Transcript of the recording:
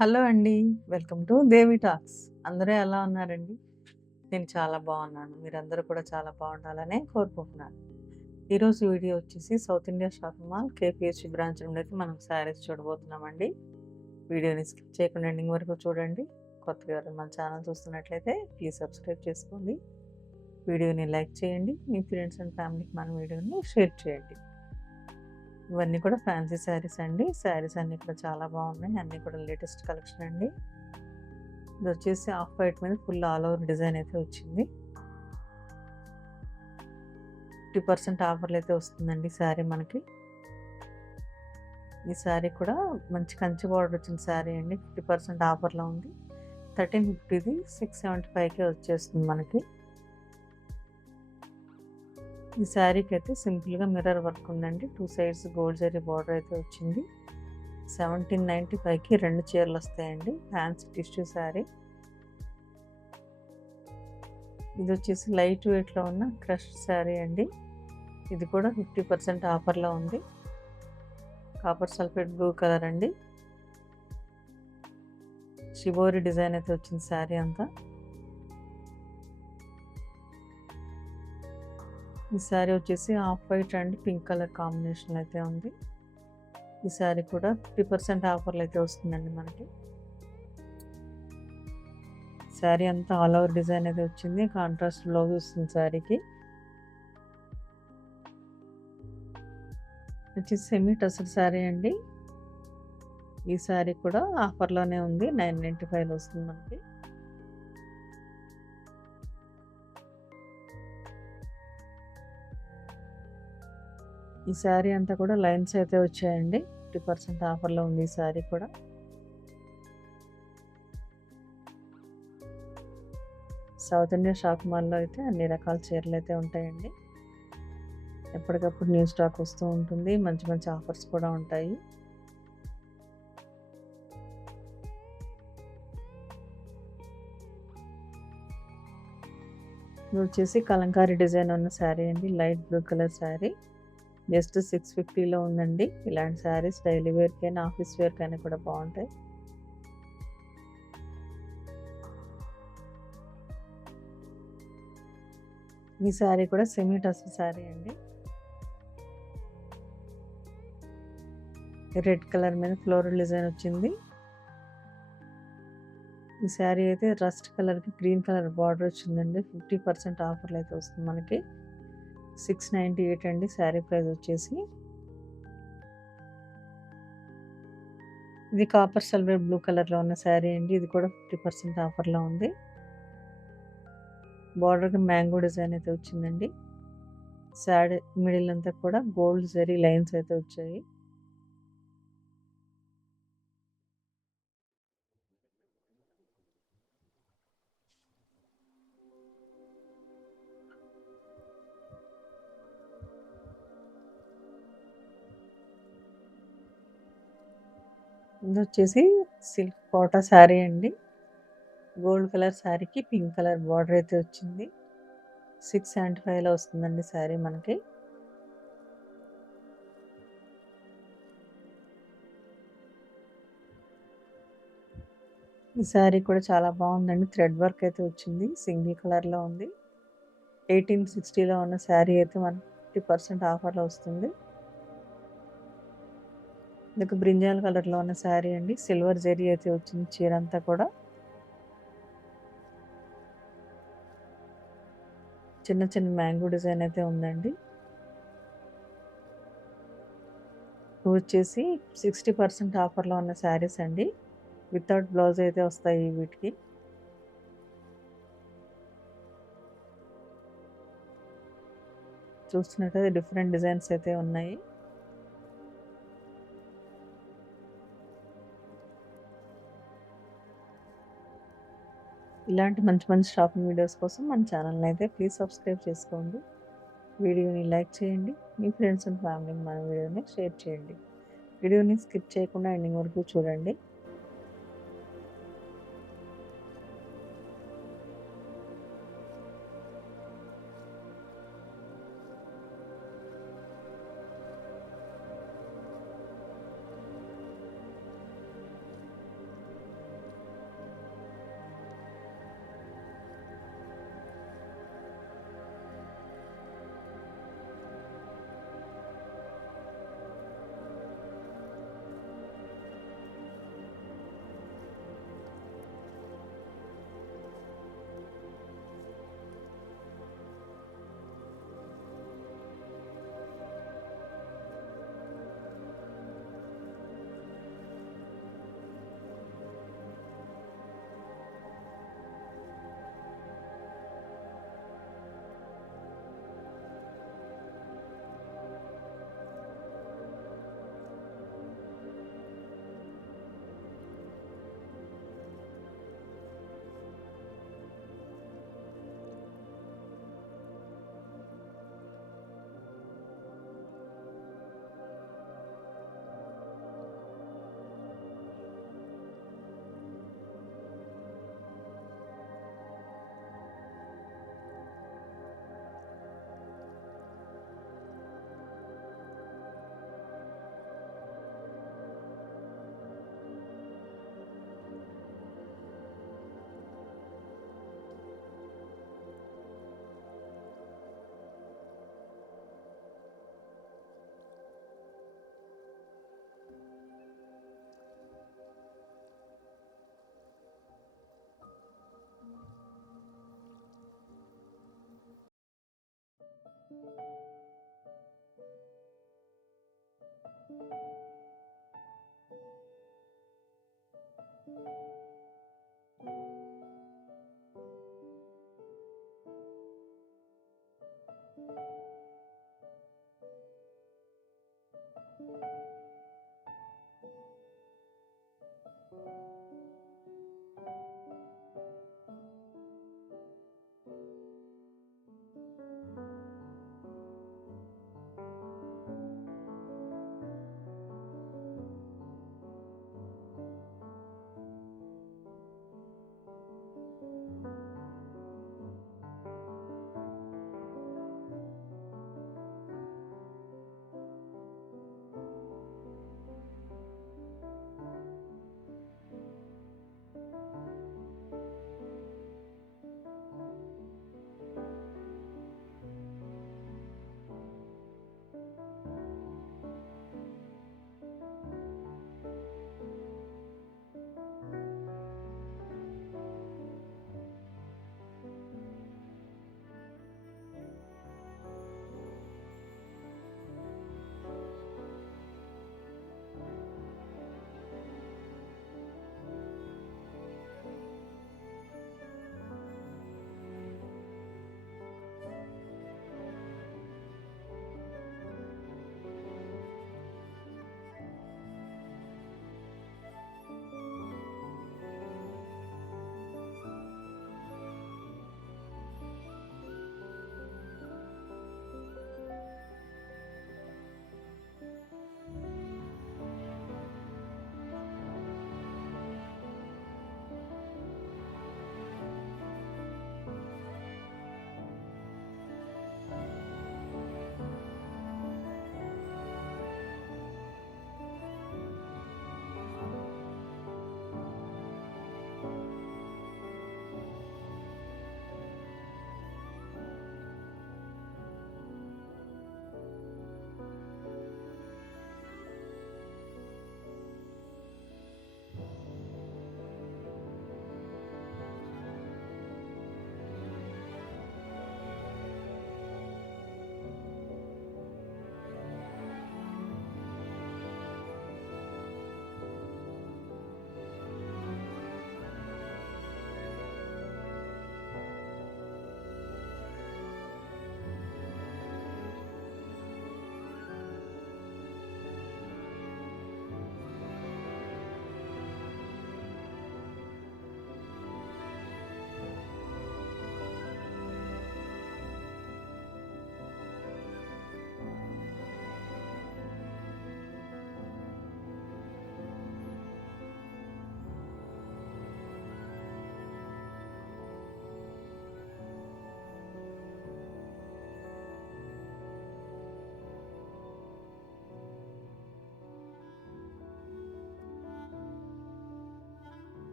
Hello అండి. Welcome to Devi talks. అందరూ ఎలా ఉన్నారండి? నేను చాలా బాగున్నాను. మీరందరూ కూడా చాలా బాగుండాలనే కోరుకుంటున్నాను. ఈరోజు వీడియో వచ్చేసి south India shopping mall KPHP branch నుండి అయితే మనం శారీస్ చూడబోతున్నామండి. వీడియోని స్కిప్ చేయకుండా ఎండింగ్ వరకు చూడండి. కొత్తగా ఎవరైనా మన ఛానల్ చూస్తున్నట్లయితే ప్లీజ్ సబ్స్క్రైబ్ చేసుకోండి. వీడియోని లైక్ చేయండి. మీ ఫ్రెండ్స్ అండ్ ఫ్యామిలీకి మన వీడియోని షేర్ చేయండి. ఇవన్నీ కూడా ఫ్యాన్సీ శారీస్ అండి. శారీస్ అన్నీ కూడా చాలా బాగున్నాయి. అన్నీ కూడా లేటెస్ట్ కలెక్షన్ అండి. ఇది వచ్చేసి ఆఫ్ వైట్ మీద ఫుల్ ఆల్ ఓవర్ డిజైన్ అయితే వచ్చింది. 50% ఆఫర్లు అయితే వస్తుందండి శారీ మనకి. ఈ శారీ కూడా మంచి కంచి బార్డర్ వచ్చిన శారీ అండి. 50% ఆఫర్లో ఉంది. 1350ది 675కే వచ్చేస్తుంది మనకి. ఈ శారీకి అయితే సింపుల్గా మిర్రర్ వర్క్ ఉందండి. 2 సైడ్స్ గోల్డ్ జరీ బార్డర్ అయితే వచ్చింది. 1795కి 2 చీరలు వస్తాయండి. Fancy tissue sari. ఇది వచ్చేసి లైట్ వెయిట్లో ఉన్న క్రష్ శారీ అండి. ఇది కూడా 50% ఆఫర్లో ఉంది. కాపర్ సల్ఫేట్ బ్లూ కలర్ అండి. షిబోరి డిజైన్ అయితే వచ్చింది శారీ అంతా. ఈ శారీ వచ్చేసి off white and pink colour combination అయితే ఉంది. ఈ శారీ కూడా 50% ఆఫర్లు అయితే వస్తుందండి మనకి. శారీ అంతా ఆల్ ఓవర్ డిజైన్ అయితే వచ్చింది. కాంట్రాస్ట్ బ్లౌజ్ వస్తుంది శారీకి. వచ్చేసి సెమీ టసర్ శారీ అండి. ఈ శారీ కూడా ఆఫర్లోనే ఉంది. 995లో వస్తుంది మనకి. ఈ శారీ అంతా కూడా లైన్స్ అయితే వచ్చాయండి. 50% ఆఫర్లో ఉంది ఈ శారీ కూడా. సౌత్ ఇండియా షాపింగ్ మాల్లో అయితే అన్ని రకాల చీరలు అయితే ఉంటాయండి. ఎప్పటికప్పుడు న్యూ స్టాక్ వస్తూ ఉంటుంది. మంచి మంచి ఆఫర్స్ కూడా ఉంటాయి. ఇది వచ్చేసి కలంకారీ డిజైన్ ఉన్న శారీ అండి. Light blue colour sari. Just 650లో ఉందండి. ఇలాంటి శారీస్ డైలీ వేర్కైనా ఆఫీస్ వేర్కైనా కూడా బాగుంటాయి. ఈ శారీ కూడా సెమీ టసర్ శారీ అండి. రెడ్ కలర్ మీద ఫ్లోరల్ డిజైన్ వచ్చింది. ఈ శారీ అయితే రస్ట్ కలర్కి గ్రీన్ కలర్ బార్డర్ వచ్చిందండి. 50% ఆఫర్లు అయితే వస్తుంది మనకి. 698 అండి శారీ ప్రైస్ వచ్చేసి. ఇది కాపర్ సిల్వర్ బ్లూ కలర్లో ఉన్న శారీ అండి. ఇది కూడా 50% ఆఫర్లో ఉంది. బార్డర్కి మ్యాంగో డిజైన్ అయితే వచ్చిందండి. శారీ మిడిల్ అంతా కూడా గోల్డ్ జరీ లైన్స్ అయితే వచ్చాయి. ఇది వచ్చేసి సిల్క్ కోటా శారీ అండి. గోల్డ్ కలర్ శారీకి పింక్ కలర్ బార్డర్ అయితే వచ్చింది. 675లో వస్తుందండి శారీ మనకి. ఈ శారీ కూడా చాలా బాగుందండి. థ్రెడ్ వర్క్ అయితే వచ్చింది. సింగిల్ కలర్లో ఉంది. 1860లో ఉన్న శారీ అయితే 50% ఆఫర్లో వస్తుంది. ఇది బ్రింజాల్ కలర్లో ఉన్న శారీ అండి. సిల్వర్ జరీ అయితే వచ్చింది చీర అంతా కూడా. చిన్న చిన్న మ్యాంగో డిజైన్ అయితే ఉందండి. ఇవి వచ్చేసి 60% ఆఫర్లో ఉన్న శారీస్ అండి. వితౌట్ బ్లౌజ్ అయితే వస్తాయి వీటికి. చూస్తున్నట్టయితే డిఫరెంట్ డిజైన్స్ అయితే ఉన్నాయి. ఇలాంటి మంచి మంచి షాపింగ్ వీడియోస్ కోసం మన ఛానల్ని అయితే ప్లీజ్ సబ్స్క్రైబ్ చేసుకోండి. వీడియోని లైక్ చేయండి. మీ ఫ్రెండ్స్ అండ్ ఫ్యామిలీకి మన వీడియోని షేర్ చేయండి. వీడియోని స్కిప్ చేయకుండా ఎండింగ్ వరకు చూడండి.